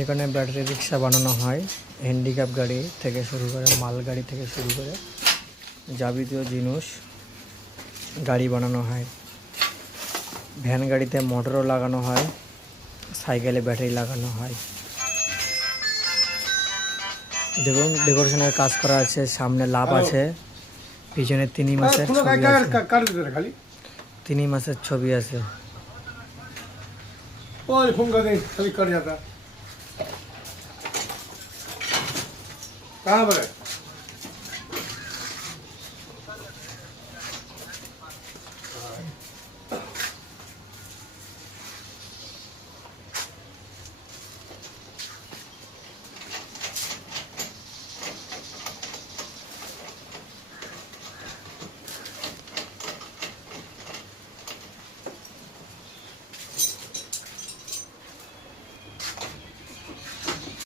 এখানে ব্যাটারি রিক্সা বানানো হয়, হ্যান্ডিক্যাপ গাড়ি থেকে শুরু করে মাল গাড়ি থেকে শুরু করে যাবতীয় জিনিস গাড়ি বানানো হয়। ভ্যান গাড়িতে মোটরও লাগানো হয়, সাইকেলে ব্যাটারি লাগানো হয়। দেখুন ডেকোরেশনের কাজ করা আছে, সামনে লাভ আছে, পিছনে 3 মাসের ছবি আছে, 3 মাসের ছবি আছে। ओए फोन कर दे कभी कट जाता कहाँ पर है